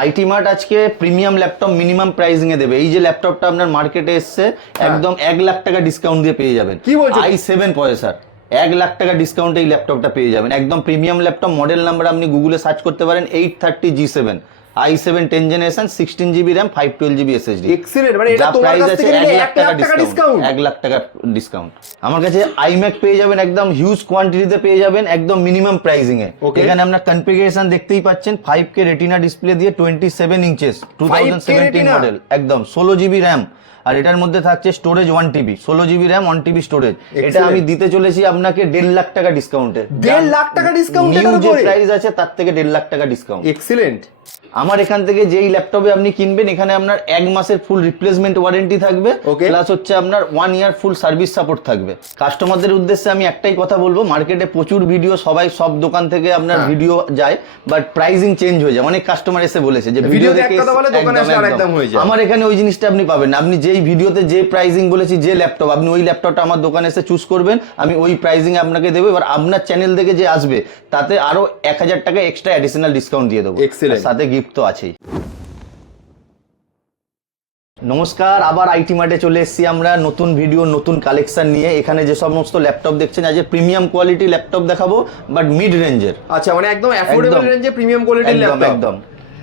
IT mart আজকে premium laptop minimum pricing এ দেবে। এই যে ল্যাপটপটা আপনার মার্কেটে এসছে একদম এক লাখ টাকা ডিসকাউন্ট দিয়ে পেয়ে যাবেন। কি বলছেন আই সেভেন পয়সার এক লাখ টাকা ডিসকাউন্টে এই ল্যাপটপটা পেয়ে যাবেন। একদম প্রিমিয়াম ল্যাপটপ মডেল নাম্বার আপনি গুগলে সার্চ করতে পারেন eight thirty G seven I seven ten generation sixteen GB RAM five twelve GB SSD excellent মানে এটা তোমার কাছ থেকে এক নিলে লাখ এক টাকা লাখ টাকা ডিসকাউন্ট ডিসকাউন্ট এক লাখ টাকা ডিসকাউন্ট আমার কাছে আইম্যাক পেয়ে যাবেন একদম হিউজ কোয়ান্টিটিতে পেয়ে যাবেন একদম মিনিমাম প্রাইসিং এ. এখানে আপনার কনফিগারেশন দেখতেই পাচ্ছেন ফাইভ কে রেটিনা ডিসপ্লে দিয়ে twenty seven inches two thousand seventeen retina? Model একদম ষোলো জিবি র্যাম আর এটার মধ্যে থাকছে স্টোরেজ ওয়ান টিবি ষোলো GB RAM one TB storage এটা আমি দিতে চলেছি আপনাকে দেড় লাখ টাকা ডিসকাউন্টে দেড় লাখ টাকা এটার নিউ যে প্রাইস আছে তার থেকে দেড় লাখ টাকা ডিসকাউন্ট এক্সিলেন্ট আমার এখান থেকে যেই ল্যাপটপে আপনি কিনবেন এখানে আপনার এক মাসের ফুল রিপ্লেসমেন্ট ওয়ারেন্টি থাকবে। প্লাস হচ্ছে আপনার one year full service support থাকবে। কাস্টমারদের উদ্দেশ্যে আমি একটাই কথা বলব মার্কেটে প্রচুর ভিডিও সবাই সব দোকান থেকে আপনার হ্যাঁ। ভিডিও যায় বাট প্রাইসিং চেঞ্জ হয়ে যায়। অনেক কাস্টমার এসে বলেছে যে ভিডিও দেখে হয়ে। আমার এখানে ওই জিনিসটা আপনি পাবেন না। আপনি যেই ভিডিওতে যে প্রাইসিং বলেছি যে ল্যাপটপ আপনি ওই ল্যাপটপটা আমার দোকানে এসে চুজ করবেন আমি ওই প্রাইসিং আপনাকে দেবো। এবার আপনার চ্যানেল থেকে যে আসবে তাতে আরও এক হাজার টাকা এক্সট্রা অ্যাডিশনাল ডিসকাউন্ট দিয়ে দেবো. সাথে গিফট তো আছেই। নমস্কার আবার আইটি মার্টে চলে এসেছি আমরা। নতুন ভিডিও নতুন কালেকশন নিয়ে। এখানে যে সমস্ত ল্যাপটপ দেখছেন আজ প্রিমিয়াম কোয়ালিটি ল্যাপটপ দেখাবো বাট মিড রেঞ্জের আচ্ছা মানে একদম অ্যাফোর্ডেবল। রেঞ্জে প্রিমিয়াম কোয়ালিটির ল্যাপটপ একদম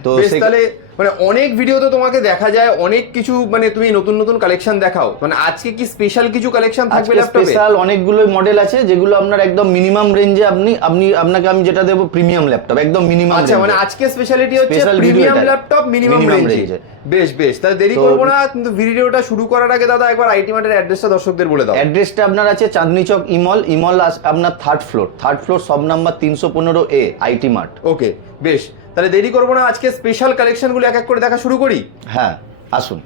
তো তাহলে মানে অনেক ভিডিও তো তোমাকে দেখা যায় অনেক কিছু মানে তুমি নতুন নতুন কালেকশন দেখাও। মানে আজকে কি স্পেশাল কিছু কালেকশন থাকবে ল্যাপটপে স্পেশাল অনেকগুলো মডেল আছে যেগুলো আপনার একদম মিনিমাম রেঞ্জে আপনি আপনি আপনাকে আমি যেটা দেবো প্রিমিয়াম ল্যাপটপ একদম মিনিমাম আচ্ছা মানে আজকে স্পেশালিটি হচ্ছে প্রিমিয়াম ল্যাপটপ মিনিমাম রেঞ্জে বেশ বেশ তাহলে দেরি করব না কিন্তু ভিডিওটা শুরু করার আগে দাদা একবার আইটি মার্টের অ্যাড্রেসটা দর্শকদের বলে দাও। অ্যাড্রেসটা আপনার আছে চাঁদনি চক ইমল ইমল আপনার থার্ড ফ্লোর থার্ড ফ্লোর সব নাম্বার তিনশো পনেরো এ আইটি মার্ট ওকে বেশ তাহলে দেরি করব না আজকে স্পেশাল কালেকশনগুলো এক এক করে দেখা শুরু করি। হ্যাঁ আসুন।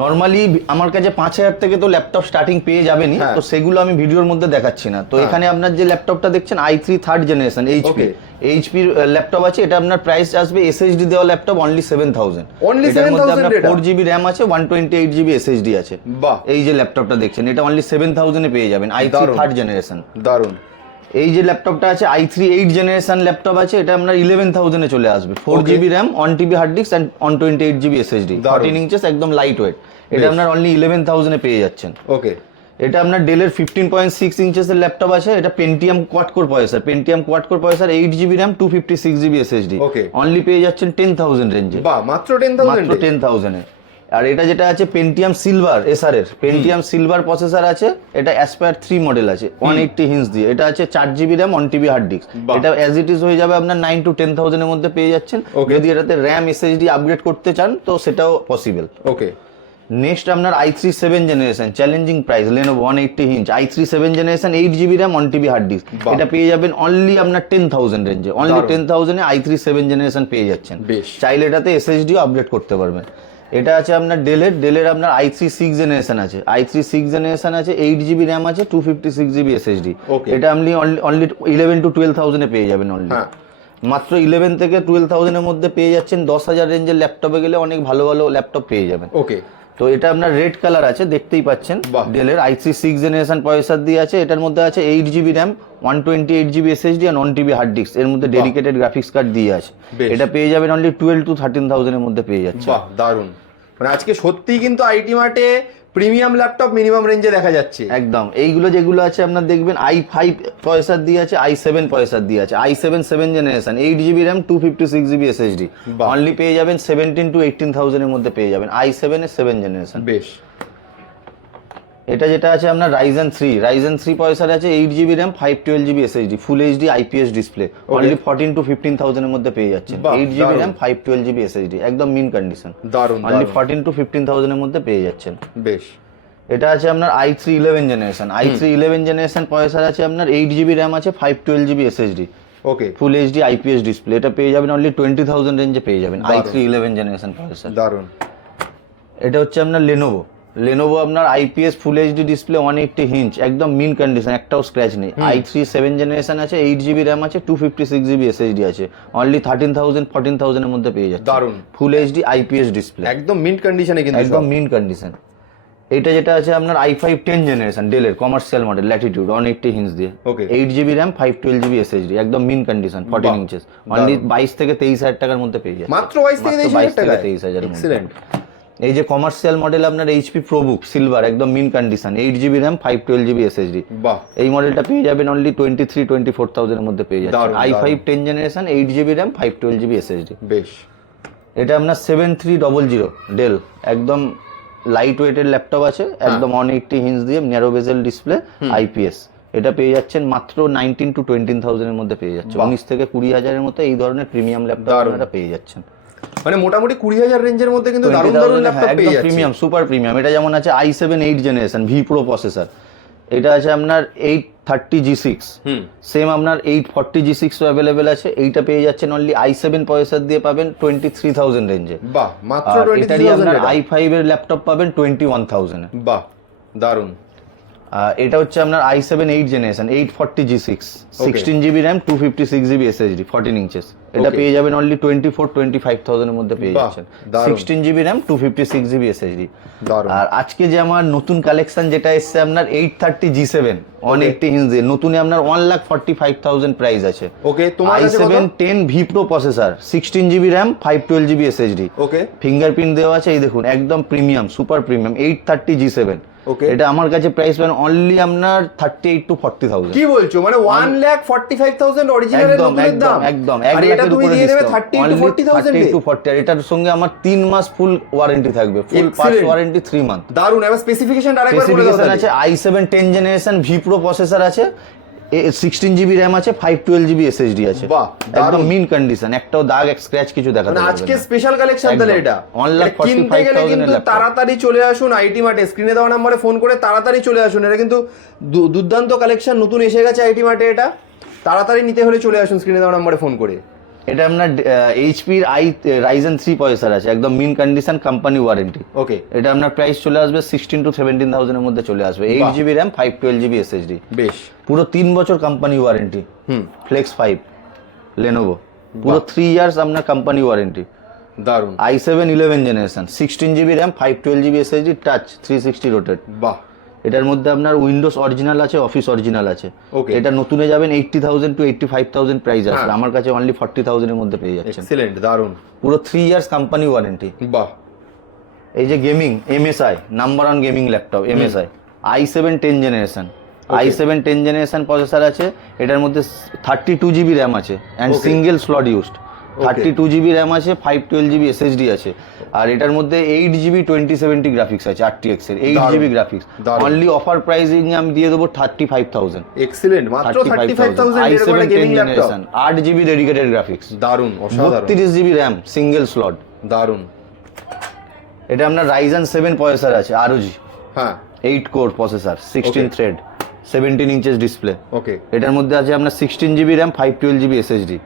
নর্মালি আমার কাছে পাঁচ হাজার থেকে তো ল্যাপটপ স্টার্টিং পেয়ে যাবেনই হ্যাঁ। তো সেগুলো আমি ভিডিওর মধ্যে দেখাচ্ছি না। তো হ্যাঁ। এখানে আপনার যে ল্যাপটপটা দেখছেন I three third generation HP. এইচপির laptop আছে এটা আপনার প্রাইস আসবে এসএসডি দেওয়া ল্যাপটপ অনলি সেভেন থাউজেন্ড এটার মধ্যে 7,000 আপনার ফোর জিবি র্যাম আছে one twenty eight GB SSD আছে। বাহ। এই যে ল্যাপটপটা দেখছেন এটা অনলি সেভেন থাউজেন্ডে পেয়ে যাবেন আই থ্রি থার্ড জেনারেশন দারুণ। এই যে ল্যাপটপটা আছে I three eight generation laptop আছে এটা আপনার ইলেভেন থাউজেন্ডে চলে আসবে। Four GB RAM one TB hard disk and one twenty eight GB SSD. Fourteen inches একদম লাইট ওয়েট এটা আপনার অনলি ইলেভেন থাউজেন্ডে পেয়ে যাচ্ছেন। ওকে এটা আপনার ডেলের ফিফটিন পয়েন্ট সিক্স ইঞ্চেসের ল্যাপটপ আছে এটা পেন্টিয়াম কোয়াড কোর পয়সার পেন্টিয়াম কোয়াড কোর পয়সার eight GB RAM two fifty six GB SSD Okay. Only পেয়ে যাচ্ছেন টেন থাউজেন্ড রেঞ্জে মাত্র টেন থাউজেন্ড টেন থাউজেন্ডে আর এটা যেটা আছে পেন্টিয়াম সিলভার এসআর এর। পেন্টিয়াম সিলভার প্রসেসর আছে এটা অ্যাসপায়ার থ্রি মডেল আছে ওয়ান এইটটি হিন্স দিয়ে। এটা আছে চার GB RAM one TB hard disk এটা অ্যাজ ইট ইজ হয়ে যাবে আপনার নাইন টু টেন থাউজেন্ডের মধ্যে পেয়ে যাচ্ছেন। যদি এটাতে র্যাম এসএসডি আপগ্রেড করতে চান তো সেটাও পসিবল ওকে নেক্সট আপনার I three seven generation challenging price Lenovo one eighty inch I three seven generation eight GB RAM one TB hard disk এটা পেয়ে যাবেন অনলি আপনার টেন থাউজেন্ড রেঞ্জে অনলি। টেন থাউজেন্ডে আই থ্রি সেভেন জেনারেশন পেয়ে যাচ্ছেন। চাইলে এটাতে এসএসডিও আপডেট করতে পারবেন। এটা আছে আপনার ডেলের ডেলের আপনার আই থ্রি সিক্স জেনারেশন আছে। আই থ্রি সিক্স জেনারেশন আছে এইট জিবি র্যাম আছে two fifty six GB SSD. এটা আপনি অনলি ইলেভেন টু টুয়েলভ থাউজেন্ডে পেয়ে যাবেন অনলি হ্যাঁ। মাত্র ইলেভেন থেকে টুয়েলভ থাউজেন্ডের মধ্যে পেয়ে যাচ্ছেন দশ হাজার রেঞ্জের ল্যাপটপে গেলে অনেক ভালো ভালো ল্যাপটপ পেয়ে যাবেন। ওকে তো এটা আপনার রেড কালার আছে দেখতেই পাচ্ছেন। ডেলের I three six generation processor দিয়ে আছে এটার মধ্যে আছে eight GB RAM one twenty eight GB SSD আর ওয়ান টিবি হার্ড ডিস্ক এর মধ্যে ডেডিকেটেড গ্রাফিক্স কার্ড দিয়ে আছে। এটা পেয়ে যাবেন অনলি টুয়েলভ টু থার্টিন থাউজেন্ডের মধ্যে পেয়ে যাচ্ছে দারুণ মানে আজকে সত্যি কিন্তু আইটি মার্টে প্রিমিয়াম ল্যাপটপ মিনিমাম রেঞ্জে দেখা যাচ্ছে। একদম। এইগুলো যেগুলো আছে আপনার দেখবেন আই ফাইভ পয়সার দিয়ে আছে আই সেভেন পয়সার দিয়ে আছে I seven seven generation eight GB RAM two fifty six GB S D only পেয়ে যাবেন সেভেন্টিন টু এইটিন থাউজেন্ডের মধ্যে পেয়ে যাবেন আই সেভেন এর সেভেন জেনারেশন বেশ। এটা যেটা আছে আপনার Ryzen three Ryzen three processor আছে eight GB RAM five twelve GB SSD full HD IPS display only fourteen to fifteen থাউজেন্ডের মধ্যে পেয়ে যাচ্ছেন eight GB RAM five twelve GB SSD একদম মিন কন্ডিশন দারুণ অনলি ফোরটিন টু ফিফটিন থাউজেন্ডের মধ্যে পেয়ে যাচ্ছেন। বেশ। এটা আছে আপনার I three eleven generation I three eleven generation processor আছে আপনার এইট জিবি র্যাম আছে five twelve GB SSD okay full HD IPS display এটা পেয়ে যাবেন অনলি টোয়েন্টি থাউজেন্ড রেঞ্জে পেয়ে যাবেন আই থ্রি ইলেভেন জেনারেশন পয়সা দারুণ। এটা হচ্ছে আপনার লেনোভো লেনোভো আপনার IPS full HD display one eighty inch একদম মিন কন্ডিশন একটাও স্ক্র্যাচ নেই। আই থ্রি সেভেন জেনারেশন আছে এইট জিবি র্যাম আছে two fifty six GB SSD আছে। অনলি থার্টিন থাউজেন্ড ফোরটিন থাউজেন্ডের মধ্যে পেয়ে যাচ্ছে। দারুণ। ফুল এইচডি আইপিএস ডিসপ্লে একদম মিন্ট কন্ডিশনে কিন্তু একদম মিন কন্ডিশন এটা যেটা আছে আপনার আই ফাইভ টেন জেনারেশন ডেলের commercial model Latitude one eighty inch দিয়ে। Okay. Eight GB RAM five twelve GB SSD একদম mint condition fourteen inches only বাইশ থেকে তেইশ হাজার টাকার মধ্যে পেয়ে যাচ্ছে। মাত্র বাইশ থেকে তেইশ হাজার টাকা তেইশ এক্সিলেন্ট এই যে কমার্শিয়াল মডেল আপনার এইচপি প্রোবুক সিলভার একদম mint condition eight GB RAM five twelve GB SSD এই মডেলটা পেয়ে যাবেন only twenty three twenty four থাউজেন্ডের মধ্যে পেয়ে দারুণ, I five ten generation eight GB RAM five twelve GB SSD বেশ। এটা আপনার seven three double zero Dell একদম লাইট ওয়েটের ল্যাপটপ আছে একদম অন এইটটি হিন্স দিয়ে ন্যারো বেজেল ডিসপ্লে আইপিএস এটা পেয়ে যাচ্ছেন মাত্র নাইনটিন টু টোয়েন্টিন থাউজেন্ডের মধ্যে পেয়ে যাচ্ছে। উনিশ থেকে কুড়ি হাজারের মধ্যে এই ধরনের প্রিমিয়াম ল্যাপটপ। আপনারা পেয়ে যাচ্ছেন। মানে মোটামুটি কুড়ি হাজার রেঞ্জের মধ্যে কিন্তু দারুণ দারুণ ল্যাপটপ পেয়ে যাচ্ছে। প্রিমিয়াম সুপার প্রিমিয়াম এটা যেমন আছে I seven eight generation V Pro processor এটা আছে আপনার eight thirty G six same আপনার eight forty G six available আছে। এইটা পেয়ে যাচ্ছেন অনলি আই সেভেন প্রসেসর দিয়ে পাবেন টোয়েন্টি থ্রি থাউজেন্ড রেঞ্জে বাহ মাত্র আই ফাইভ এর ল্যাপটপ পাবেন টোয়েন্টি ওয়ান থাউজেন্ড বাহ দারুণ। এটা হচ্ছে আপনার I seven eight generation eight forty G six sixteen GB RAM two fifty six GB SSD fourteen inches এটা পেয়ে যাবেন only twenty four twenty five থাউজেন্ডের মধ্যে পেয়ে যাচ্ছেন। Sixteen GB RAM two fifty six GB SSD আর আজকে যে আমার নতুন কালেকশন যেটা এসছে আপনার eight thirty G seven one eighty inch নতুনে আপনার one lakh forty five thousand price আছে। ওকে তোমার I seven ten V Pro processor sixteen GB RAM five twelve GB SSD okay fingerprint দেওয়া আছে এই দেখুন একদম premium super premium eight thirty G seven Okay. এটা আমার কাছে প্রাইস পাবেন অনলি আপনার thirty eight to forty thousand কি বলছো? মানে one lakh forty five thousand original একদম একদম দাম। একদম এক লাখের উপরে থার্টি টু ফোর্টি আর এটার সঙ্গে আমার তিন মাস ফুল ওয়ারেন্টি থাকবে full parts warranty three month দারুণ এবার স্পেসিফিকেশন আরেকবার বলে দাও আছে I seven ten generation V Pro processor আছে সিক্সটিন জিবি র্যাম আছে ফাইভ টুয়েলভ জিবি এসএসডি আছে। বাহ, একদম মিন কন্ডিশন একটাও দাগ স্ক্র্যাচ কিছু দেখা মানে যাবে আজকে স্পেশাল কালেকশন তাহলে এটা? অনলাইন কিনতে 45,000 গেলে এর কিন্তু তাড়াতাড়ি চলে আসুন আইটি মার্টে স্ক্রিনে দেওয়া নম্বরে ফোন করে তাড়াতাড়ি চলে আসুন। এটা কিন্তু দুর্দান্ত কালেকশন নতুন এসে গেছে আইটি মার্টে এটা। তাড়াতাড়ি নিতে হলে চলে আসুন স্ক্রিনে দেওয়া নম্বরে ফোন করে। এটা আপনার এইচপির আই রাইজেন থ্রি প্রসেসর আছে একদম mint condition company warranty okay এটা আপনার প্রাইস চলে আসবে সিক্সটিন টু সেভেন্টিন থাউজেন্ডের মধ্যে চলে আসবে। Eight GB RAM five twelve GB SSD বেশ। পুরো তিন বছর কোম্পানি ওয়ারেন্টি হুম। ফ্লেক্স ফাইভ লেনোভো পুরো থ্রি ইয়ার্স আপনার কোম্পানি ওয়ারেন্টি দারুণ। I seven eleven generation sixteen GB RAM five twelve GB SSD touch three sixty rotated বাহ। এটার মধ্যে আপনার উইন্ডোজ অরিজিনাল আছে অফিস অরিজিনাল আছে. এটা নতুনে যাবেন eighty thousand to eighty five thousand price আছে। আমার কাছে অনলি ফর্টি থাউজেন্ডের মধ্যে পেয়ে যাচ্ছেন। এক্সিলেন্ট দারুণ। পুরো থ্রি ইয়ার্স কোম্পানি ওয়ারেন্টি বাহ। এই যে gaming MSI number one gaming laptop MSI I seven ten generation I seven ten generation processor আছে। এটার মধ্যে থার্টি টু জিবি র্যাম আছে and single slot used thirty two GB RAM আছে five twelve GB SSD আছে। আর এটার মধ্যে eight GB twenty seventy graphics আছে আর টি এক্সের eight GB graphics. Only offer pricing আমি দিয়ে দেবো থার্টি ফাইভ থাউজেন্ড এক্সিলেন্ট মাত্র thirty five thousand I seven ten generation আট জিবি ডেডিকেটেড গ্রাফিক্স দারুণ বত্রিশ জিবি র্যাম সিঙ্গেল স্লট দারুণ এটা আপনার রাইজান সেভেন প্রসেসর আছে আরওজি হ্যাঁ। Eight core processor sixteen thread seventeen inches display okay এটার মধ্যে আছে আপনার sixteen GB RAM five twelve GB SSD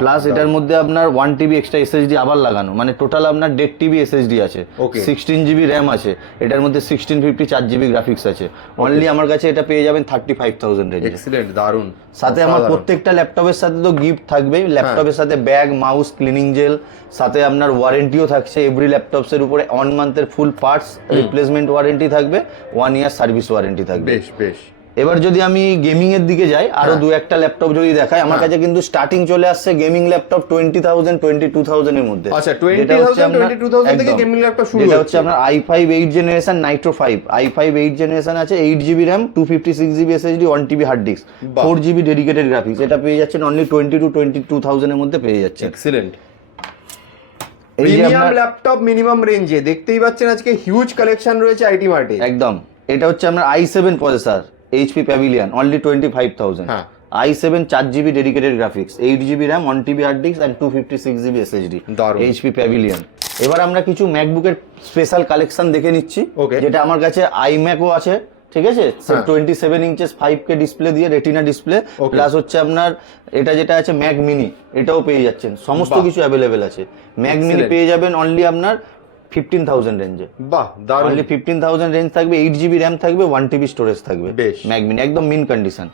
plus এটার মধ্যে আপনার ওয়ান টিবি এক্সট্রা এসএসডি আবার লাগানো। মানে টোটাল আপনার দেড় টিবি এসএসডি আছে। সিক্সটিন জিবি র্যাম আছে। এটার মধ্যে সিক্সটিন ফিফটি চার জিবি গ্রাফিক্স আছে। অনলি আমার কাছে এটা পেয়ে যাবেন থার্টি ফাইভ থাউজেন্ড এক্সিলেন্ট দারুণ। সাথে আমার প্রত্যেকটা ল্যাপটপের সাথে তো গিফট থাকবেই। ল্যাপটপের সাথে ব্যাগ মাউস ক্লিনিং জেল সাথে আপনার ওয়ারেন্টিও থাকছে। এভরি ল্যাপটপসের উপরে ওয়ান মান্থের ফুল পার্টস রিপ্লেসমেন্ট ওয়ারেন্টি থাকবে। ওয়ান ইয়ার সার্ভিস ওয়ারেন্টি থাকবে। বেশ বেশ। এবার যদি আমি গেমিং এর দিকে যাই আরও হ্যাঁ। দু একটা ল্যাপটপ যদি দেখাই আমার কাছে কিন্তু স্টার্টিং চলে আসছে gaming laptop twenty thousand twenty two thousand এর মধ্যে। আচ্ছা, 20,000, আপনার- 22,000 থেকে gaming laptop শুরু যেটা হচ্ছে। আপনার I five eight generation Nitro five I five eight generation আছে eight GB RAM two fifty six GB SSD one TB hard disk four GB dedicated graphics এটা পেয়ে যাচ্ছেন only twenty to twenty two থাউজেন্ডের মধ্যে পেয়ে যাচ্ছে excellent premium laptop minimum রেঞ্জে দেখতেই পাচ্ছেন আজকে হিউজ কালেকশন রয়েছে আইটি মার্টে একদম। এটা হচ্ছে আপনার I seven processor HP Pavilion only twenty five thousand. I seven চার GB dedicated graphics eight GB RAM one TB hard disk and two fifty six GB SSD. HP Pavilion এবার আমরা কিছু ম্যাকবুকের স্পেশাল কালেকশন দেখে নিচ্ছি যেটা আমার কাছে আইম্যাকও আছে ঠিক আছে। Twenty seven inches five K display দিয়ে রেটিনা ডিসপ্লে প্লাস হচ্ছে আপনার এটা যেটা আছে ম্যাক মিনি এটাও পেয়ে যাচ্ছেন। সমস্ত কিছু অ্যাভেলেবেল আছে। ম্যাক মিনি পেয়ে যাবেন অনলি আপনার ফিফটিন থাউজেন্ড রেঞ্জে বাহ দারুণ। ফিফটিন থাউজেন্ড রেঞ্জ থাকবে এইট জিবি র্যাম থাকবে ওয়ান টিবি স্টোরেজ থাকবে। বেশ। ম্যাকমিন একদম মিন কন্ডিশন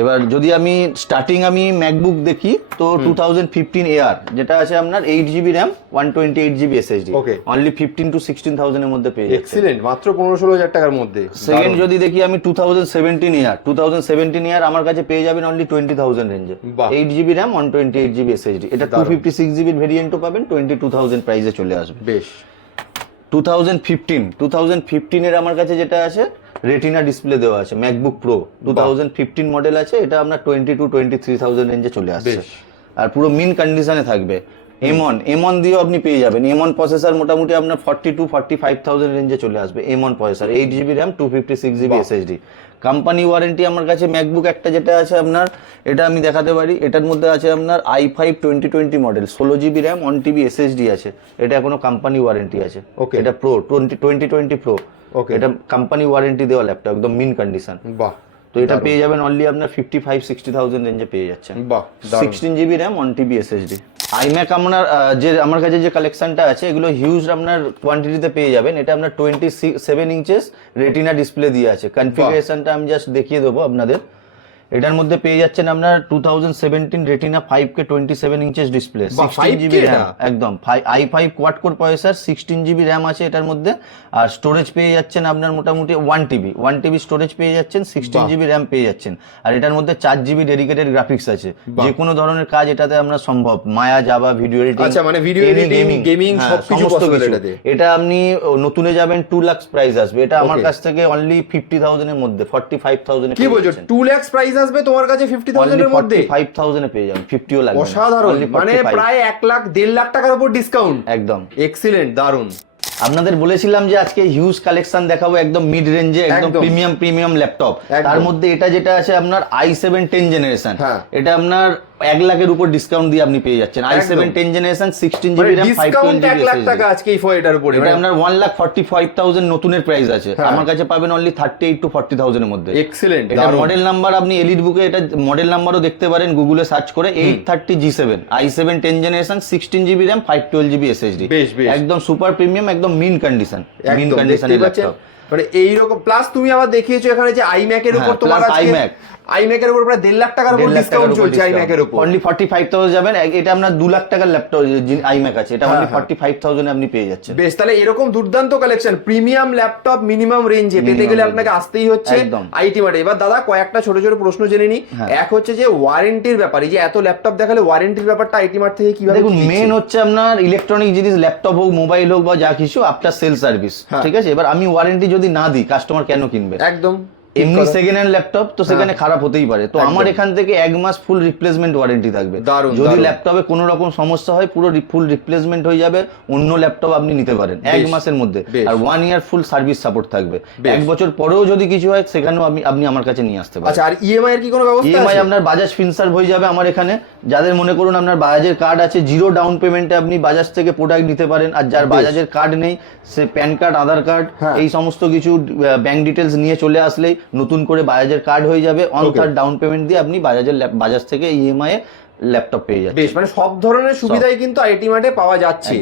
এবার যদি আমি স্টার্টিং আমি ম্যাকবুক দেখি তো টু থাউজেন্ড ফিফটিন এয়ার যেটা আছে আপনার eight GB RAM one twenty eight GB SSD Okay. Only fifteen to sixteen থাউজেন্ডের মধ্যে পেয়ে এক্সিলেন্ট মাত্র পনেরো ষোলো হাজার টাকার মধ্যে। সেকেন্ড যদি দেখি আমি two thousand seventeen year two thousand seventeen year আমার কাছে পেয়ে যাবেন অনলি টোয়েন্টি থাউজেন্ড রেঞ্জে। Eight GB RAM one twenty eight GB SSD এটা টু ফিফটি সিক্স জিবির ভেরিয়েন্টও পাবেন টোয়েন্টি টু থাউজেন্ড প্রাইসে চলে আসবে। বেশ। Two thousand fifteen two thousand ফিফটিনের আমার কাছে যেটা আছে রেটিনা ডিসপ্লে দেওয়া আছে MacBook Pro two thousand fifteen model আছে এটা আপনার twenty two twenty three thousand রেঞ্জে চলে আসছে। আর পুরো মিন কন্ডিশনে থাকবে। এমন এমন দিয়েও আপনি পেয়ে যাবেন। এমন প্রসেসর মোটামুটি আপনার forty two forty five thousand রেঞ্জে চলে আসবে এমন processor eight GB RAM two fifty six GB SSD company warranty আমার কাছে ম্যাকবুক একটা যেটা আছে আপনার এটা আমি দেখাতে পারি। এটার মধ্যে আছে আপনার i five twenty twenty model ষোলো GB RAM one TB SSD আছে। এটা এখনও কোম্পানি ওয়ারেন্টি আছে। ওকে এটা pro twenty twenty twenty pro okay এটা কোম্পানি ওয়ারেন্টি দেওয়া ল্যাপটপ একদম মিন কন্ডিশন বাহ। তো এটা পেয়ে যাবেন অনলি আপনার ফিফটি ফাইভ সিক্সটি থাউজেন্ড রেঞ্জে পেয়ে যাচ্ছেন। বাহ sixteen GB RAM one TB SSD iMac আপনার যে আমার কাছে যে কালেকশনটা আছে এগুলো হিউজ আপনার কোয়ান্টিটিতে পেয়ে যাবেন। এটা আপনার twenty seven inches retina display দিয়ে আছে। কনফিগারেশনটা আমি জাস্ট দেখিয়ে দেবো আপনাদের। এটার মধ্যে পেয়ে যাচ্ছেন আপনার two thousand seventeen retina five K twenty seven inches display sixteen GB RAM একদম i five quad core processor sixteen GB RAM আছে এটার মধ্যে। আর স্টোরেজ পেয়ে যাচ্ছেন আপনার মোটামুটি one TB one TB storage পেয়ে যাচ্ছেন সিক্সটিন জিবি র্যাম পেয়ে যাচ্ছেন। আর এটার মধ্যে চার জিবি ডেডিকেটেড গ্রাফিক্স আছে। যে কোনো ধরনের কাজ এটাতে আমরা সম্ভব মায়া যাবা ভিডিও এডিটিং আচ্ছা, মানে video editing, gaming সবকিছু এটাতে। এটা আপনি নতুনে যাবেন টু লাক্স প্রাইস আসবে। এটা আমার কাছ থেকে অনলি ফিফটি থাউজেন্ডের মধ্যে ফর্টি ফাইভ থাউজেন্ড কি বলছো টু ল্যাক্স প্রাইস আসবে তোমার কাছে ফিফটি থাউজেন্ডের মধ্যে। ফাইভ থাউজেন্ডে পেয়ে যাবেন ফিফটিও লাগবে অসাধারণ। মানে প্রায় এক লাখ দেড় লাখ টাকার উপর ডিসকাউন্ট একদম। এক্সিলেন্ট দারুণ। আপনাদের বলেছিলাম যে আজকে হিউজ কালেকশন দেখাবো একদম মিড রেঞ্জে একদম। প্রিমিয়াম প্রিমিয়াম ল্যাপটপ তার মধ্যে এটা যেটা আছে আপনার আই সেভেন টেন জেনারেশন। এটা আপনার এক লাখের উপর ডিসকাউন্ট দিয়ে আপনি পেয়ে যাচ্ছেন। I. Seven ten generation sixteen মানে জিবি র্যাম ফাইভ টুয়েলভ এক লাখ টাকা আজকে এই ফোয়েটার উপরে এটা আপনার one lakh forty five thousand নতুনের প্রাইস আছে। হ্যাঁ। আমার কাছে পাবেন only thirty eight to forty থাউজেন্ডের মধ্যে। এক্সিলেন্ট এটা মডেল নাম্বার আপনি এলিট বুকে এটা মডেল নাম্বারও দেখতে পারেন গুগলে সার্চ করে eight thirty G seven i seven ten generation sixteen GB RAM five twelve GB SSD. একদম সুপার প্রিমিয়াম একদম মিন কন্ডিশন মিন কন্ডিশনের ল্যাপটপ মানে এইরকম প্লাস তুমি আবার দেখিয়েছো এখানে যে আইম্যাক এর উপর হ্যাঁ, তোমার আজকে iMac। আইম্যাক এর উপর প্রায় দেড় লাখ টাকার উপর ডিসকাউন্ট চলছে আইম্যাক এর উপর অনলি ফর্টি ফাইভ থাউজেন্ড যাবেন এটা আপনার দু লাখ টাকার ল্যাপটপ আইম্যাক আছে এটা অনলি। ফর্টি ফাইভ থাউজেন্ড আপনি পেয়ে যাচ্ছেন বেশ তাহলে এরকম দুর্দান্ত কালেকশন প্রিমিয়াম ল্যাপটপ মিনিমাম রেঞ্জে পেতে গেলে আপনাকে আসতেই হচ্ছে। আইটি মার্টে এবার দাদা কয়েকটা ছোট ছোট প্রশ্ন জেনে নি হ্যাঁ। এক হচ্ছে যে ওয়ারেন্টির ব্যাপার এই যে এত ল্যাপটপ দেখালে ওয়ারেন্টির ব্যাপারটা আইটি মার্ট থেকে কীভাবে দেখুন মেন হচ্ছে আপনার ইলেকট্রনিক জিনিস ল্যাপটপ হোক মোবাইল হোক বা যা কিছু আফটার সেল সার্ভিস। ঠিক আছে এবার আমি ওয়ারেন্টি যদি না দিই কাস্টমার কেন কিনবে একদম এমনি সেকেন্ড হ্যান্ড ল্যাপটপ তো সেখানে খারাপ হতেই পারে। তো আমার এখান থেকে এক মাস ফুল রিপ্লেসমেন্ট ওয়ারেন্টি থাকবে। যদি ল্যাপটপে কোনো রকম সমস্যা হয় পুরো ফুল রিপ্লেসমেন্ট হয়ে যাবে। অন্য ল্যাপটপ আপনি নিতে পারেন এক মাসের মধ্যে। আর one year full service support থাকবে। এক বছর পরেও যদি কিছু হয় সেখানেও আমি আপনি আমার কাছে নিয়ে আসতে পারেন। আচ্ছা আর ইএমআই এর কি কোনো ব্যবস্থা ইএমআই আপনার বাজাজ ফিনসার্ভ হয়ে যাবে আমার এখানে। যাদের মনে করুন আপনার বাজাজের কার্ড আছে জিরো ডাউন পেমেন্টে আপনি বাজাজ থেকে প্রোডাক্ট নিতে পারেন। আর যার বাজাজের কার্ড নেই সে প্যান কার্ড আধার কার্ড হ্যাঁ। এই সমস্ত কিছু ব্যাংক ডিটেলস নিয়ে চলে আসলেই নতুন করে বাজাজের কার্ড হয়ে যাবে অন কার থার্ড ডাউন পেমেন্ট দিয়ে আপনি বাজাজের বাজাজ থেকে ইএমআই এ ল্যাপটপ পেয়ে যাবেন বেশ মানে সব ধরনের সুবিধাই কিন্তু আইটি মার্টে পাওয়া যাচ্ছে।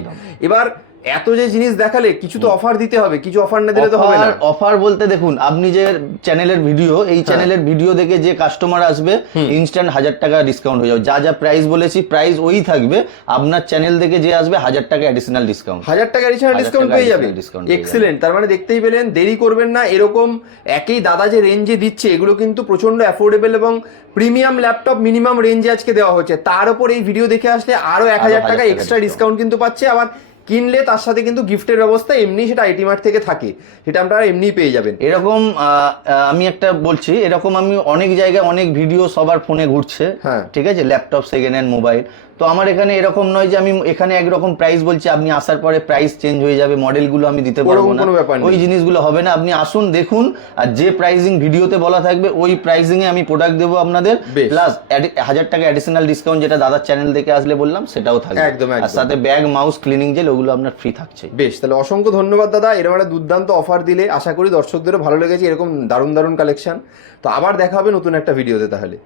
এবার এত যে জিনিস দেখালে কিছু তো অফার দিতে হবে কিছু অফার না দিলে তো হবে না। অফার বলতে দেখুন আপনি যে চ্যানেলের ভিডিও। এই চ্যানেলের ভিডিও দেখে যে কাস্টমার আসবে ইনস্ট্যান্ট হাজার টাকা ডিসকাউন্ট হয়ে যাবে। যা যা প্রাইস বলেছি প্রাইস ওই থাকবে আপনার চ্যানেল দেখে যে আসবে হাজার টাকা অ্যাডিশনাল ডিসকাউন্ট হাজার টাকা এডিশনাল ডিসকাউন্ট পেয়ে যাবে। ডিসকাউন্ট। এক্সিলেন্ট তার মানে দেখতেই পেলেন দেরি করবেন না এরকম একই দাদা যে রেঞ্জে দিচ্ছে এগুলো কিন্তু প্রচণ্ড অ্যাফোর্ডেবল এবং প্রিমিয়াম ল্যাপটপ মিনিমাম রেঞ্জে আজকে দেওয়া হচ্ছে। তার উপর এই ভিডিও দেখে আসলে আরও এক হাজার টাকা এক্সট্রা ডিসকাউন্ট কিন্তু পাচ্ছে আবার কিনলে তার সাথে কিন্তু গিফটের ব্যবস্থা এমনি সেটা আইটি মার্ট থেকে থাকে। সেটা আপনারা এমনি পেয়ে যাবেন। এরকম আমি একটা বলছি এরকম আমি অনেক জায়গায় অনেক ভিডিও সবার ফোনে ঘুরছে। হ্যাঁ। ঠিক আছে? ল্যাপটপ সেকেন্ড হ্যান্ড মোবাইল তো আমার এখানে এরকম নয় যে আমি এখানে একরকম প্রাইস বলছি আপনি আসার পরে প্রাইস চেঞ্জ হয়ে যাবে মডেলগুলো আমি দিতে পারব না। ওই জিনিসগুলো হবে না। আপনি আসুন দেখুন আর যে প্রাইসিং ভিডিওতে বলা থাকবে ওই প্রাইসিং এ আমি প্রোডাক্ট দেবো আপনাদের। প্লাস হাজার টাকা অ্যাডিশনাল ডিসকাউন্ট যেটা দাদার চ্যানেল থেকে আসলে বললাম সেটাও থাকবে। একদম, আর সাথে ব্যাগ মাউস ক্লিনিং জেল ওগুলো আপনার ফ্রি থাকছে। বেশ তাহলে অসংখ্য ধন্যবাদ দাদা। এরকম একটা দুর্দান্ত অফার দিলে। আশা করি দর্শকদেরও ভালো লেগেছে। এরকম দারুণ দারুণ কালেকশন তো আবার দেখা হবে নতুন একটা ভিডিওতে তাহলে।